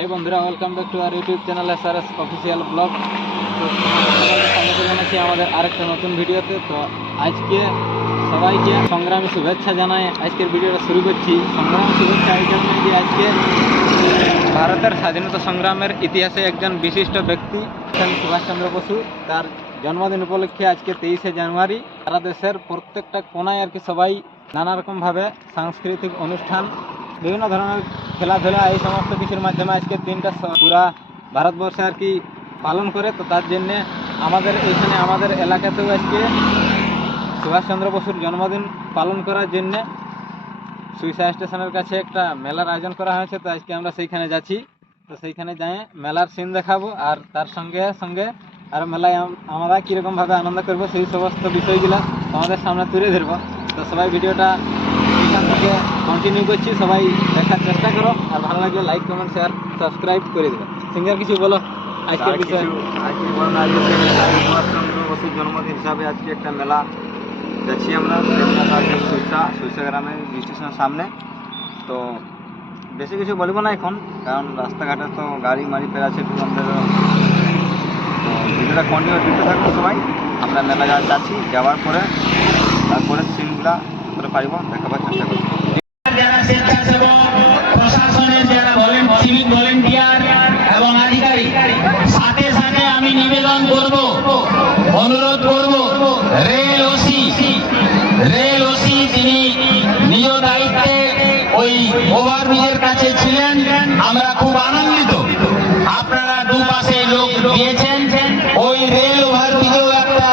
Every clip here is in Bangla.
হে বন্ধুরা, welcome back to our YouTube channel SRS official vlog. তো স্বাগত জানাচ্ছি আমাদের আরেকটা নতুন ভিডিওতে। তো আজকে সবাইকে সংগ্রামী শুভেচ্ছা জানাই আজকের ভিডিওটা শুরু করছি। সংগ্রামী শুভেচ্ছা এই জন্য যে আজকে ভারতের স্বাধীনতা সংগ্রামের ইতিহাসে একজন বিশিষ্ট ব্যক্তি সুভাষচন্দ্র বসু, তার জন্মদিন উপলক্ষে আজকে 23শে জানুয়ারি সারা দেশের প্রত্যেকটা কোনায় আর কি সবাই নানা রকমভাবে সাংস্কৃতিক অনুষ্ঠান, বিভিন্ন ধরনের খেলাধুলা, এই সমস্ত কিছুর মাধ্যমে আজকে দিনটা পুরা ভারতবর্ষে আর কি পালন করে। তো তার জন্যে আমাদের এইখানে আমাদের এলাকাতেও আজকে সুভাষচন্দ্র বসুর জন্মদিন পালন করার জন্যে সুইসাইড স্টেশনের কাছে একটা মেলার আয়োজন করা হয়েছে। তো আজকে আমরা সেইখানে যাচ্ছি। তো সেইখানে যাই মেলার সিন দেখাবো, আর তার সঙ্গে সঙ্গে আর মেলায় আমরা কীরকমভাবে আনন্দ করবো সেই সমস্ত বিষয়গুলো আমাদের সামনে তুলে ধরবো। তো সবাই ভিডিওটা এখান থেকে কন্টিনিউ করছি, সবাই দেখার চেষ্টা করো, আর ভালো লাগলে লাইক কমেন্ট শেয়ার সাবস্ক্রাইব করে দেবে। সিঙ্গার কিছু বলো আজকের বিষয়ে। আজকে সুভাষচন্দ্র বসুর জন্মদিন হিসাবে আজকে একটা মেলা যাচ্ছি আমরা সুইসা গ্রামে স্টেশনের সামনে। তো বেশি কিছু বলবো না এখন, কারণ রাস্তাঘাটে তো গাড়ি মাড়ি আছে একটু আমাদের। তো ভিডিওটা কন্টিনিউ দিতে থাকবো সবাই। আমরা মেলা যাচ্ছি, যাওয়ার পরে তারপরে সিনগুলা করে পারিব দেখাবার চেষ্টা করছি। যারা স্বেচ্ছাসেবক, প্রশাসনের যারা সিভিক ভলেন্টিয়ার এবং আধিকারিক, সাথে সাথে আমি নিবেদন করব, অনুরোধ করব, রেল ওসি তিনি নিজ দায়িত্বে ওই ওভারব্রিজের কাছে ছিলেন। আমরা খুব আনন্দিত আপনারা দুপাশে লোক দিয়েছেন। ওই রেল ওভারব্রিজেও একটা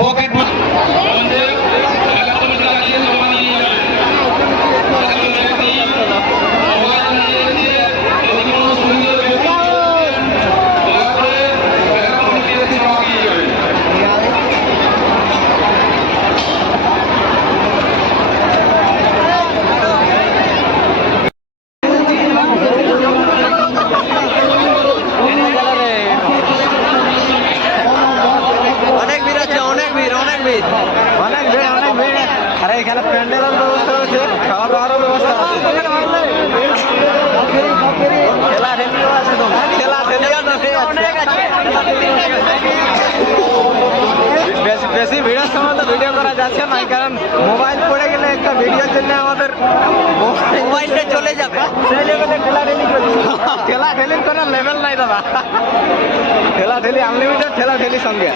পকেট আরে এখানে প্যান্ডেলের ব্যবস্থা আছে, খাওয়া দাওয়ারও ব্যবস্থা আছে, খেলাধুলিও আছে, বেশি ভিড়ের সময় তো ভিডিও করা যাচ্ছে না, কারণ মোবাইল পড়ে গেলে একটা ভিডিওর জন্য আমাদের মোবাইলটা চলে যাবে। সেই লেভেলে ঠেলাঠেলি করছি, ঠেলাঠেলির কোনো লেভেল নাই দাদা, ঠেলাঠেলি আনলিমিটেড ঠেলাঠেলির সঙ্গে।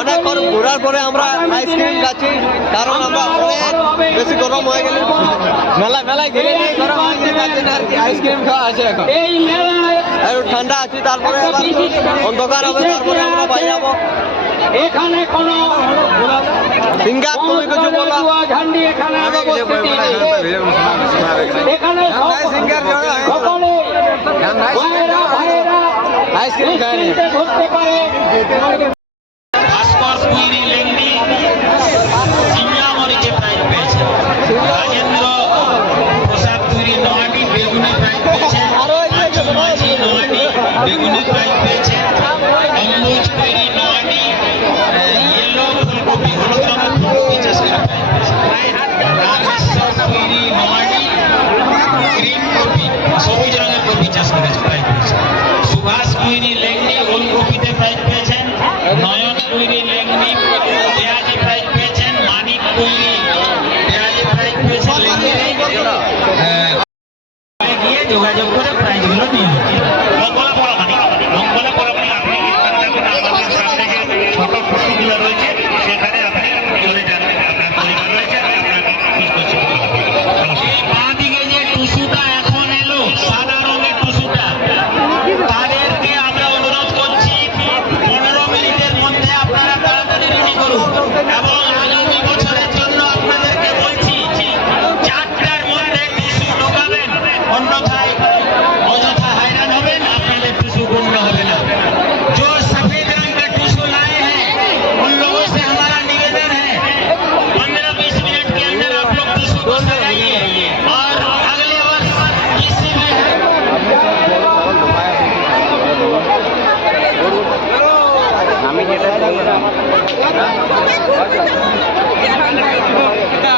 অনেকক্ষণ ঘোরার পরে আমরা আইসক্রিম খাচ্ছি, কারণ আমরা অনেক বেশি গরম হয়ে গেলে মেলায় ঘিরে গরম হয়ে গেলে তার জন্য আর কি আইসক্রিম খাওয়া আছে। এখন একটু ঠান্ডা আছে, তারপরে অন্ধকার হবে, তারপরে আমরা বাড়ি যাবো। এখানে কোন সিঙ্গার তুমি কিছু বলো। আইসক্রিম খায়নি ভাস্কর পুইরি লেংনি সিমলা মরিচে প্রাইজ পেয়েছে, রাজেন্দ্র প্রসাদ পুইরি নোয়াডি বেগুনে প্রাইজ পেয়েছে, মাঝি নোয়াডি বেগুনে প্রাইজ পেয়েছে, অম্বুজ পুইরি নোয়াডি ইয়েলো ফুলকপি হলুদ রঙের ফুলকপি চাষ করে প্রাইজ পেয়েছে, রামেশ্বর পুইরি নোয়াডি গ্রিন কপি সবুজ রঙের কপি চাষ করেছে প্রাইজ পেয়েছে, সুভাষ পুইরি লেংনি ওলকপিতে প্রাইজ পেয়েছেন, নয়ন পুইরি লেংনি পেঁয়াজি প্রাইজ পেয়েছেন, মানিক পুইরি পেঁয়াজি প্রাইজ পেয়েছেন। গিয়ে যোগাযোগ করে প্রাইজগুলো নিয়ে মঙ্গলা পরামানিক আপনি আমাদের সামনে যে ছোট ফুটগুলো রয়েছে সেখানে আপনি চলে যাবেন, আপনার পরিবার রয়েছে, বাঁ দিকে যে টুসুটা এখন এলো সাদা রঙের টুসুটা, তাদেরকে আমরা অনুরোধ করছি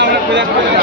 আমরা